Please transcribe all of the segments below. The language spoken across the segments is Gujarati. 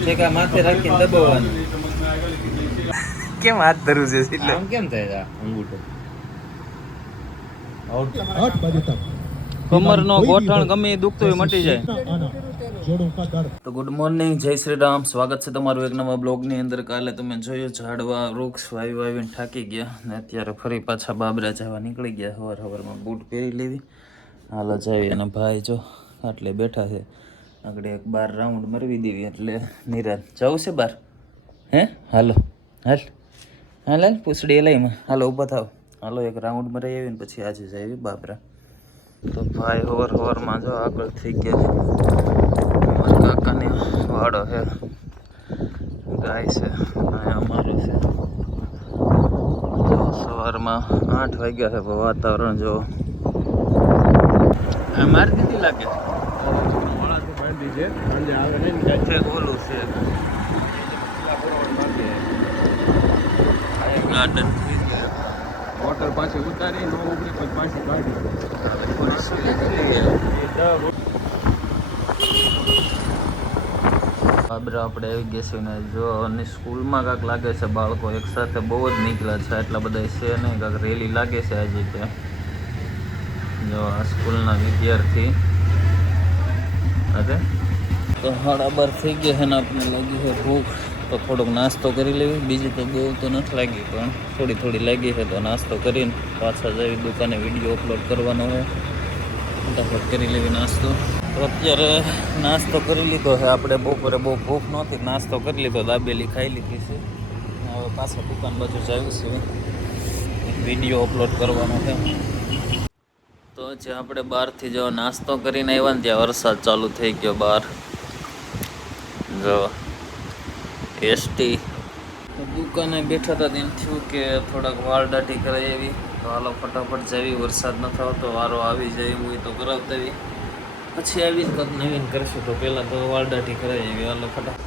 ઠેકા માથે રાખીને દબાવવાનું. કેમ હાથ ધરું છે એટલે આમ કેમ થાય અંગૂઠો? કમરનો ગોઠણ ગમે એ દુખતું હોય મટી જાય. તો ગુડ મોર્નિંગ, જય શ્રી રામ. સ્વાગત છે તમારું એક નવા બ્લોગની અંદર. કાલે તમે જોયું ઝાડવા વૃક્ષ વાવીને થાકી ગયા ને અત્યારે ફરી પાછા બાબરા જવા નીકળી ગયા. સવારમાં બૂટ પહેરી લેવી, હાલો જાવી. અને ભાઈ જો આટલે બેઠા છે. આગળ એક બાર રાઉન્ડ મરવી દેવી એટલે નિરાત જવું છે બાર. હે હાલો હાલ હાલ હાલ પૂછડી લઈમાં હાલો ઊભા થાવ. હાલો એક રાઉન્ડ મરાઈ આવીને પછી આજે જાવી બાબરા. તો ભાઈ હવારમાં જો આગળ થઈ ગયા. મારા કાકાને વાડો છે, ગાય છે, અમારો છે. જો સવારમાં 8 વાગ્યા છે, વાતાવરણ જો મારી દીધી લાગે છે. ઓલું છે ગાર્ડન થઈ ગયા. મોટર પાછી ઉતારી નો ઉભરી પછી પાછી કાઢી. બાબરા આપણે આવી ગયા છીએ ને જો અને સ્કૂલમાં કાંક લાગે છે બાળકો એક સાથે બહુ જ નીકળ્યા છે. એટલા બધા છે નહીં, કાંક રેલી લાગે છે આજે ત્યાં. જો આ સ્કૂલના વિદ્યાર્થી અરે તો 12:30 થઈ ગયા છે ને આપણે લાગી છે ભૂખ. તો થોડોક નાસ્તો કરી લેવી. બીજી તો બહુ તો નથી લાગી પણ થોડી લાગી છે. તો નાસ્તો કરીને પાછા જઈ દુકાને વિડીયો અપલોડ કરવાનો હોય, ફટાફટ કરી લેવી નાસ્તો. તો અત્યારે નાસ્તો કરી લીધો છે આપણે. બપોરે બહુ ભૂખ નહોતી, નાસ્તો કરી લીધો, દાબેલી ખાઈ લીધી છે. હવે પાછા દુકાન બાજુ જાવી છે, વિડીયો અપલોડ કરવાનો છે. તો જે આપણે બહારથી જો નાસ્તો કરીને આવ્યા ને ત્યાં વરસાદ ચાલુ થઈ ગયો બહાર. જો એસટી દુકાને બેઠા હતા તેમ થયું કે થોડાક વાળ દાઢી કરાવી એવી. તો હાલો ફટાફટ જાવી, વરસાદ ન થતો વારો આવી જાય એવું હોય તો કરાવતા આવી. પછી આવીને કંઈક નવીન કરીશું. તો પહેલાં તો વાળ દાઢી કરાવી એવી. હાલો ફટાફટ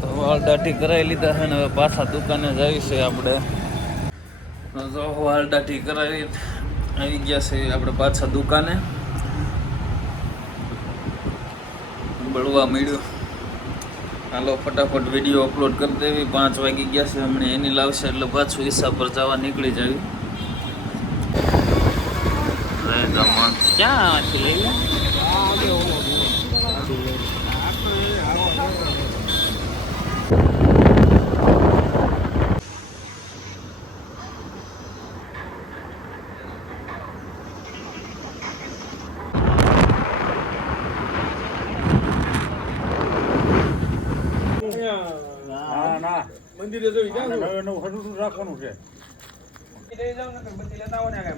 તો વાળ દાઢી કરાવી લીધા છે ને હવે પાછા દુકાને જાવી છે આપણે. તો વાળ દાઢી કરાવી આવી ગયા છે આપણે પાછા દુકાને. બળવા મળ્યું. હાલો ફટાફટ વિડીયો અપલોડ કરી દેવી. 5 વાગી ગયા છે હમણાં. એની લાવશે એટલે પાછું હિસાબ પર જવા નીકળી જાવી. ક્યાંથી લઈ મંદિરે જોઈ નવું રાખવાનું છે.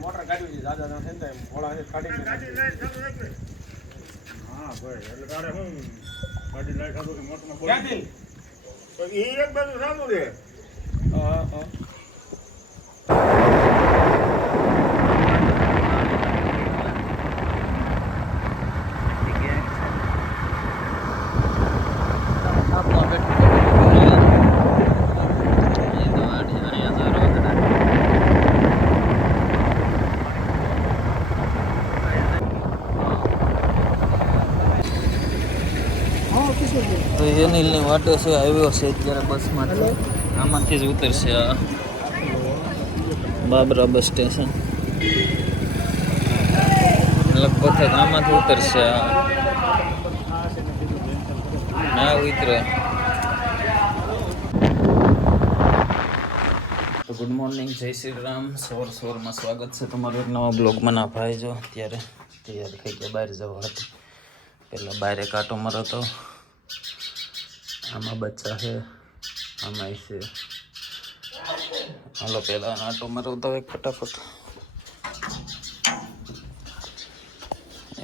મોટર કાઢી દાદા હા ભાઈ એટલે તારે હું ગાડી નાખાતું મોટર એક બાજુ સામું રે. તો એની વાટે છે આવ્યો છે અત્યારે બસમાં. આમાંથી જ ઉતરશે આ બાબરા બસ સ્ટેશન. લગભગ આમાંથી ઉતરશે આ ના ઉતરે. તો ગુડ મોર્નિંગ, જય શ્રી રામ. સવારમાં સ્વાગત છે તમારું એક નવા બ્લોગમાં. ના ભાઈ જો અત્યારે તૈયાર થઈ ગયા બહાર જવા હતું. પહેલાં બહાર એક આટો મારો હતો. આમાં બચ્ચા છે, આમાં છે. હાલો પહેલાં આટો મારો તો એક ફટાફટ.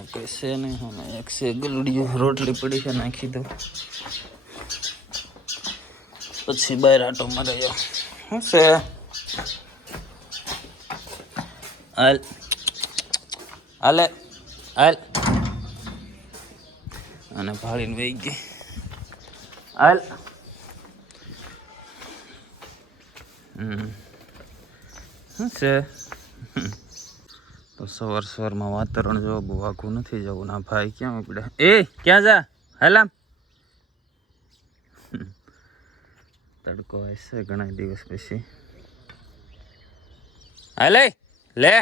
એક છે નહીં, અમે એક છે ગલુડિયું રોટલી પડી છે નાખી દો. પછી બહાર આટો માર્યો. શું છે હાલ હાલે હાલ અને ભાળીને વહી ગઈ. હાલ શું છે? તો સવારમાં વાતાવરણ જો બહુ આખું નથી જવું. ના ભાઈ ક્યાં ઉપડે? એ ક્યાં જા? હેલામ તડકો આવશે ઘણા દિવસ પછી. હાલે લે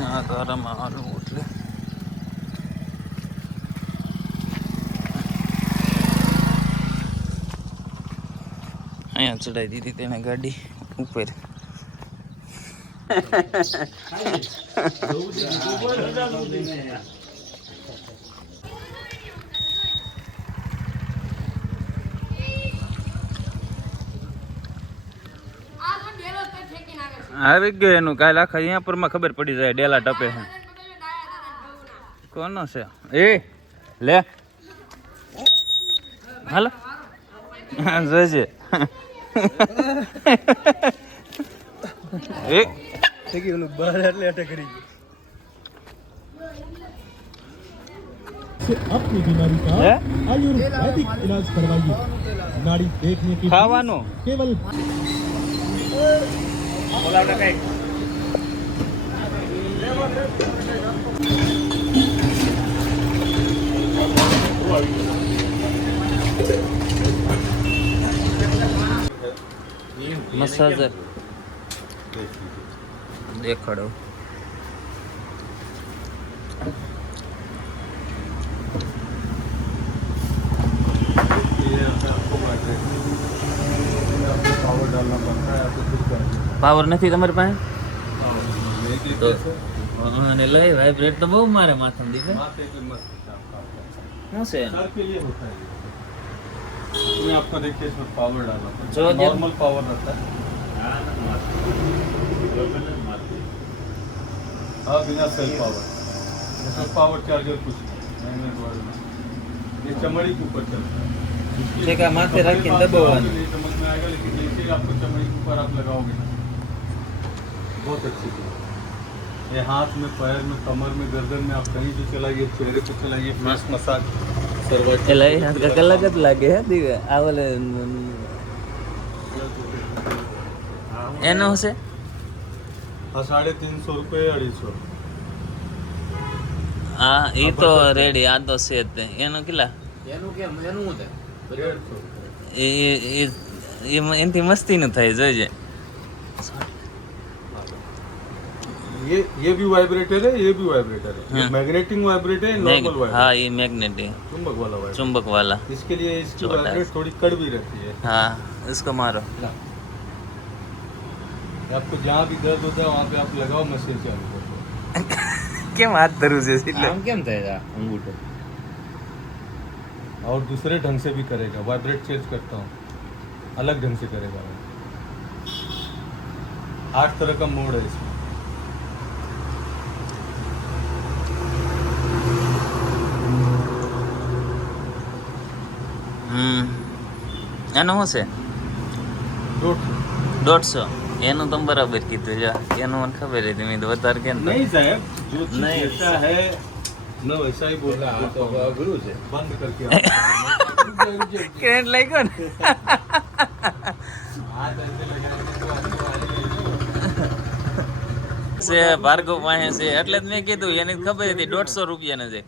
ના તો આરામમાં હાલું એટલે અહીંયા ચડાવી દીધી તેને ગાડી ઉપર. આવી ગયો એનું કાલ આખા અહીંયા પર માં ખબર પડી જાય ડેલા ટપે છે. કોનો છે એ લે હાલો જોજે એ अपनी बीमारी का आयुर्वेदिक इलाज करवाइए. नाड़ी देखने की ખાવાનું केवल મસાજર દેખાડો. પાવર નથી તમારી પાસે તો અને લઈ વાઇબ્રેટ તો બહુ મારે માથામાં દીધે. શું છે के लिए होता है. इसमें आपको देखिए इसमें पावर डालना जो नॉर्मल पावर रहता है. हाँ बिना सेल पावर. इसमें पावर चार्जर कुछ नहीं. ये चमड़ी के ऊपर चलता है. ठीक है माथे रखिए दबावવાનું. नहीं समझ में आएगा लेकिन जैसे ही आपको चमड़ी के ऊपर आप लगाओगे ना बहुत अच्छी चीज. ये हाथ में पैर में कमर में गर्दन में आप कहीं भी चलाइए. चेहरे पे चलाइए. फेस मसाज सर्वाइकल એટલે એ હાથ કલાક જ લાગે હે દીવે આ ઓલે એનો છે. हाँ 350 रुपये 250. હા એ તો રેડી આ તો છે તે એનો કેટલા? એનું કેમ એનું શું થાય 150. એનાથી મસ્તી ન થાય જોઈજે. ये भी वाइब्रेटर है. ये भी वाइब्रेटर है. ये हाँ। मैग्नेटिक वाइब्रेटर है. नॉर्मल हाँ वाइब्रेटर ये मैग्नेटिक चुंबक वाला वाइब्रेटर. चुंबक वाला. इसके लिए इसकी छोटा है। वाइब्रेट थोड़ी कड़वी रहती है. हाँ इसको मारो. आपको जहाँ भी दर्द होता है वहाँ पे आप लगाओ मशीन चालू कर दो. કેમ હાથ ધરું છે એટલે આમ કેમ થાય આ અંગૂઠો और दूसरे ढंग से भी करेगा. वाइब्रेट चेंज करता हूँ अलग ढंग से करेगा. 8 तरह का मोड है इसमें. એનો શું છે? 150. એનું તમે બરાબર કીધું જા એનું મને ખબર હતી મેં તો વધારે કેમ नहीं साहब जो चीज नहीं। जैसा है मैं वैसा ही बोल रहा हूँ. તો અઘરું છે बंद करके કરંટ લાગ્યો ને છે ભાર્ગવ પાસે છે એટલે જ મેં કીધું એની ખબર હતી 150 રૂપિયાની છે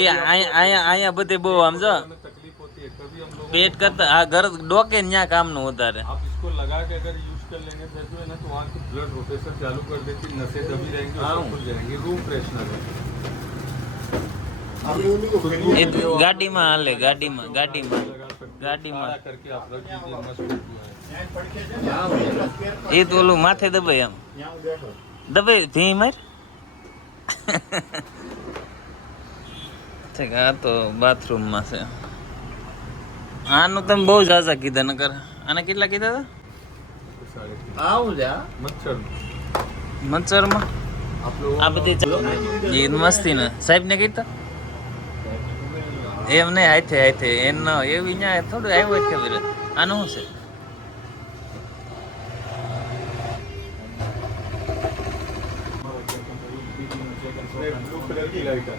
એ અહીંયા બધે બહુ આમ જો तकलीफ होती है कभी हम लोग પેટ करता આ ઘર ડોકે ન્યા કામનું વધારે. आप इसको लगा के अगर यूज कर लेंगे दस में ना तो वहाँ की ब्लड रोटेशन चालू कर देती. नसें दबी रहेंगी और सब खुल जाएंगी. रूम फ्रेशनर है. એ ગાડીમાં હાલે ગાડીમાં ગાડીમાં ગાડીમાં काढ़ा करके आप रख दीजिए. मस्त होती है. એ તો ઓલું માથે દબાઈ આમ દબાઈ ધીમી માર. ઠીક આ તો બાથરૂમમાં છે. આનું તમે બહુ ઝાઝા કીધા નકર આને કેટલા કીધા હતા? 3.5 આવું છે આ मच्छर મચ્છરમાં आप लोग આ બધી એ મસ્તી ને સાહેબ ને કીધા એમ નહીં હાથે હાથે એનો એવી ન્યા થોડું આવ્યું જ ખબર આનું શું છે? ब्लू कलर की लाइट है.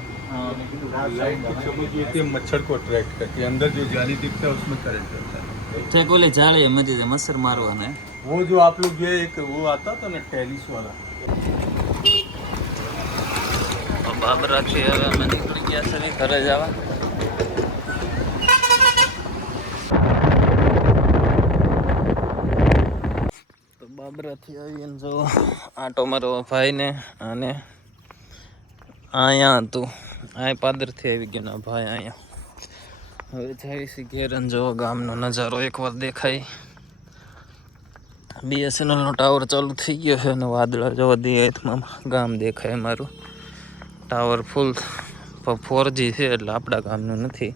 હા लाइट की चमक होती है मच्छर को अट्रैक्ट करती है. अंदर जो जाली दिखता है उसमें करंट रहता है. ઠીક ઓલી જાળી મજી મચ્છર મારવાને वो जो आप लोग ये एक वो आता था ना टेरिस वाला, તો બાબરાથી હવે અમે નીકળી ગયા છે ઘરે જવા. તો બાબરાથી આવીને જો આંટો મારો ભાઈને, અને અહીંયા હતું આ પાદરથી આવી ગયો ને ભાઈ અહીંયા. હવે જાય છે ઘેર. અને જો ગામનો નજારો એકવાર દેખાય. BSNLનો ટાવર ચાલુ થઈ ગયો છે અને વાદળા જો હાથમાં ગામ દેખાય મારું. ટાવર ફૂલ 4G છે એટલે આપણા ગામનું નથી.